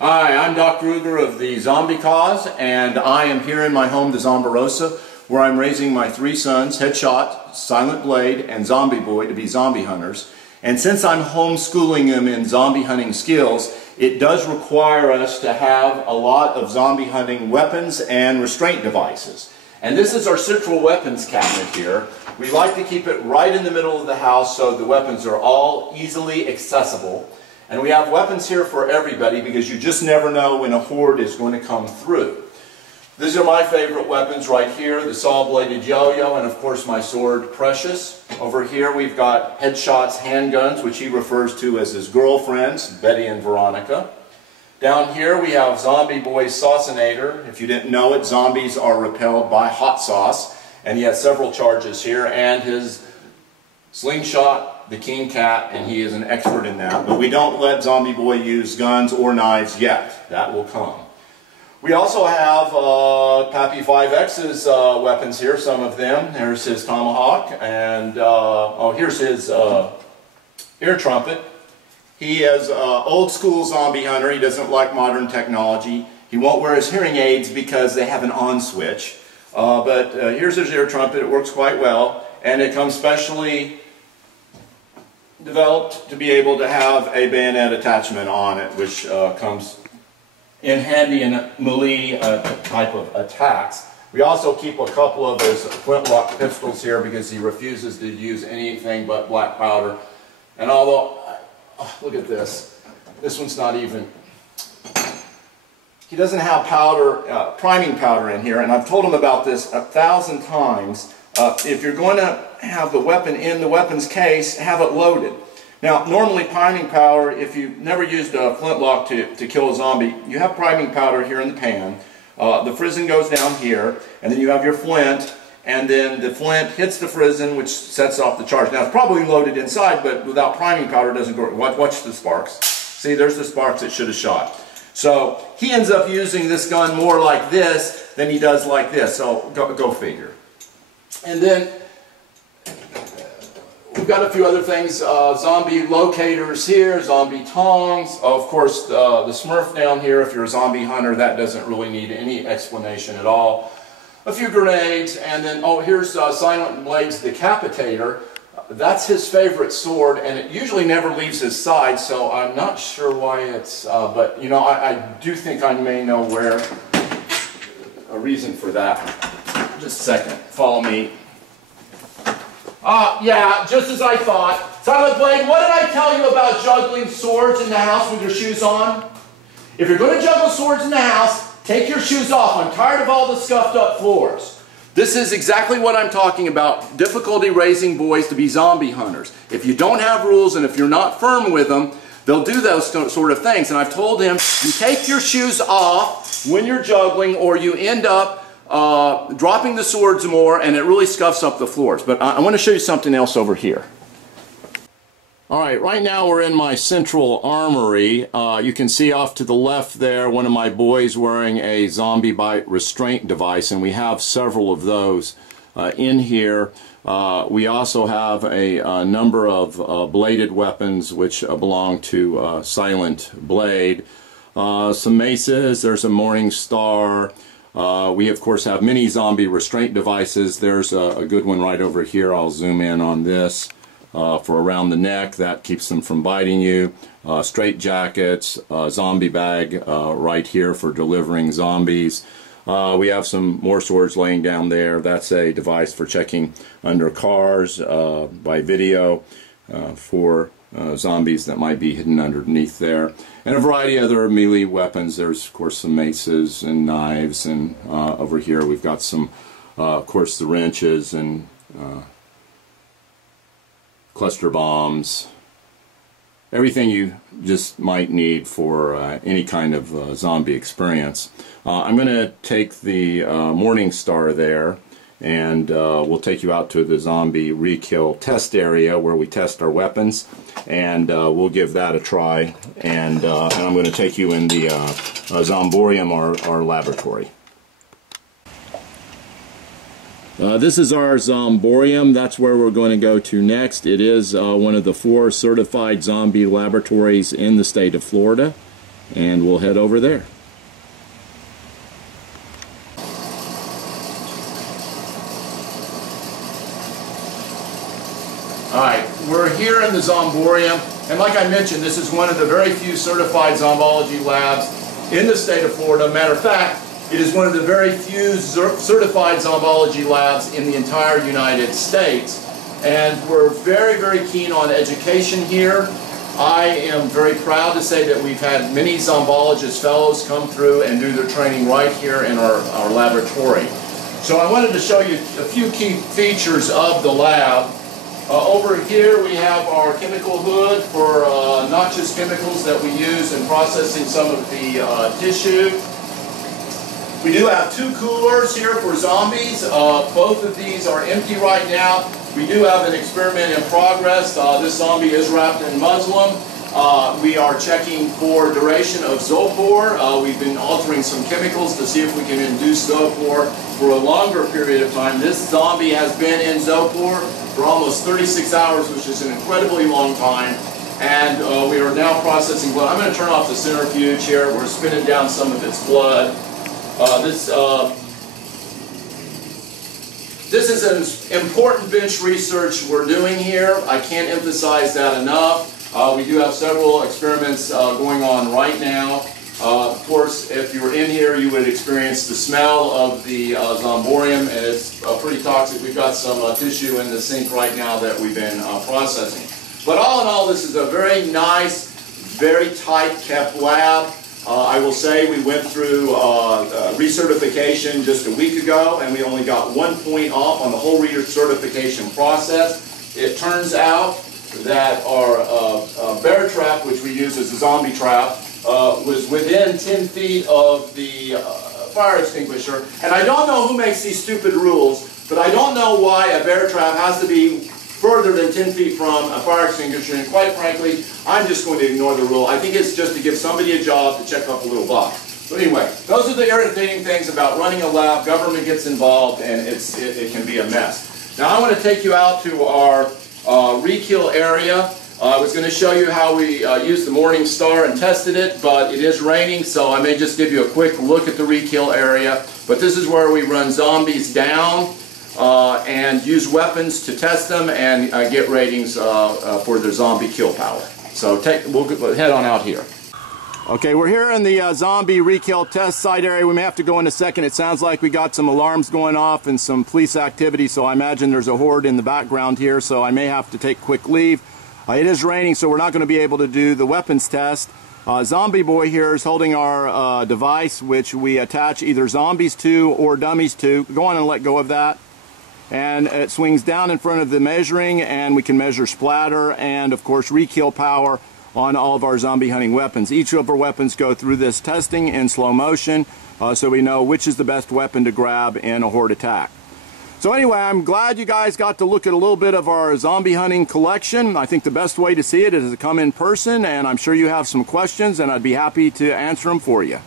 Hi, I'm Dr. Ruger of the Zombie Cause, and I am here in my home, the Zomberosa, where I'm raising my three sons, Headshot, Silent Blade, and Zombie Boy, to be zombie hunters. And since I'm homeschooling them in zombie hunting skills, it does require us to have a lot of zombie hunting weapons and restraint devices. And this is our central weapons cabinet here. We like to keep it right in the middle of the house so the weapons are all easily accessible. And we have weapons here for everybody because you just never know when a horde is going to come through. These are my favorite weapons right here, the saw-bladed yo-yo, and of course my sword, Precious. Over here we've got Headshot's handguns, which he refers to as his girlfriends, Betty and Veronica. Down here we have Zombie Boy's Saucinator. If you didn't know it, zombies are repelled by hot sauce. And he has several charges here, and his slingshot, the King Cat, and he is an expert in that. But we don't let Zombie Boy use guns or knives yet. That will come. We also have Pappy 5X's weapons here, some of them. There's his tomahawk, and here's his ear trumpet. He is an old school zombie hunter. He doesn't like modern technology. He won't wear his hearing aids because they have an on switch. But here's his ear trumpet. It works quite well, and it comes specially developed to be able to have a bayonet attachment on it, which comes in handy in melee type of attacks. We also keep a couple of his flintlock pistols here because he refuses to use anything but black powder. And although, look at this, this one's not even, he doesn't have powder, priming powder in here, and I've told him about this 1,000 times. If you're going to have the weapon in the weapons case, have it loaded. Now, normally priming powder, if you've never used a flintlock to kill a zombie, you have priming powder here in the pan. The frizzen goes down here, and then you have your flint, and then the flint hits the frizzen, which sets off the charge. Now, it's probably loaded inside, but without priming powder, it doesn't go. Watch the sparks. See, there's the sparks it should have shot. So, he ends up using this gun more like this than he does like this, so go figure. And then we've got a few other things, zombie locators here, zombie tongs, of course the Smurf down here. If you're a zombie hunter, that doesn't really need any explanation at all. A few grenades, and then, here's Silent Blade's Decapitator. That's his favorite sword, and it usually never leaves his side, so I'm not sure why it's, but you know, I do think I may know where, a reason for that. Just a second, follow me. Yeah, just as I thought. Silent Blade, what did I tell you about juggling swords in the house with your shoes on? If you're going to juggle swords in the house, take your shoes off. I'm tired of all the scuffed up floors. This is exactly what I'm talking about. Difficulty raising boys to be zombie hunters. If you don't have rules and if you're not firm with them, they'll do those sort of things. And I've told him, you take your shoes off when you're juggling, or you end up dropping the swords more, and it really scuffs up the floors. But I want to show you something else over here. Alright, right now we're in my central armory. You can see off to the left there one of my boys wearing a zombie bite restraint device, and we have several of those in here. We also have a number of bladed weapons which belong to Silent Blade. Some maces, there's a Morning Star. We of course have many zombie restraint devices. There's a good one right over here. I'll zoom in on this for around the neck. That keeps them from biting you. Straight jackets, zombie bag right here for delivering zombies. We have some more swords laying down there. That's a device for checking under cars by video for zombies that might be hidden underneath there, and a variety of other melee weapons. There's of course some maces and knives, and over here we've got some of course the wrenches and cluster bombs, everything you just might need for any kind of zombie experience. I'm going to take the Morning Star there, and we'll take you out to the zombie re-kill test area where we test our weapons, and we'll give that a try, and I'm going to take you in the Zomborium, our laboratory. This is our Zomborium. That's where we're going to go to next. It is one of the 4 certified zombie laboratories in the state of Florida. and we'll head over there. Alright, we're here in the Zomborium, and like I mentioned, this is one of the very few certified zombology labs in the state of Florida. Matter of fact, it is one of the very few certified zombology labs in the entire United States. And we're very, very keen on education here. I am very proud to say that we've had many zombologist fellows come through and do their training right here in our laboratory. So I wanted to show you a few key features of the lab. Over here we have our chemical hood for noxious chemicals that we use in processing some of the tissue. We do have two coolers here for zombies. Both of these are empty right now. We do have an experiment in progress. This zombie is wrapped in muslin. We are checking for duration of zopor. We've been altering some chemicals to see if we can induce zopor for a longer period of time. This zombie has been in zopor for almost 36 hours, which is an incredibly long time. And we are now processing blood. I'm going to turn off the centrifuge here. We're spinning down some of its blood. This is an important bench research we're doing here. I can't emphasize that enough. We do have several experiments going on right now. Of course, if you were in here, you would experience the smell of the zomborium, and it's pretty toxic. We've got some tissue in the sink right now that we've been processing. But all in all, this is a very nice, very tight kept lab. I will say we went through recertification just a week ago, and we only got 1 point off on the whole recertification process. It turns out that our bear trap, which we use as a zombie trap, was within 10 feet of the fire extinguisher. And I don't know who makes these stupid rules, but I don't know why a bear trap has to be further than 10 feet from a fire extinguisher, and quite frankly, I'm just going to ignore the rule. I think it's just to give somebody a job to check off a little box. But anyway, those are the irritating things about running a lab. Government gets involved, and it can be a mess. Now I want to take you out to our re-kill area. I was going to show you how we used the Morning Star and tested it, but it is raining, so I may just give you a quick look at the re-kill area. But this is where we run zombies down and use weapons to test them and get ratings for their zombie kill power. So we'll head on out here. Okay, we're here in the zombie re-kill test site area. We may have to go in a second. It sounds like we got some alarms going off and some police activity, so I imagine there's a horde in the background here, so I may have to take quick leave. It is raining, so we're not going to be able to do the weapons test. Zombie Boy here is holding our device, which we attach either zombies to or dummies to. Go on and let go of that. And it swings down in front of the measuring, and we can measure splatter and, of course, re-kill power on all of our zombie hunting weapons. Each of our weapons go through this testing in slow motion, so we know which is the best weapon to grab in a horde attack. So anyway, I'm glad you guys got to look at a little bit of our zombie hunting collection. I think the best way to see it is to come in person, and I'm sure you have some questions, and I'd be happy to answer them for you.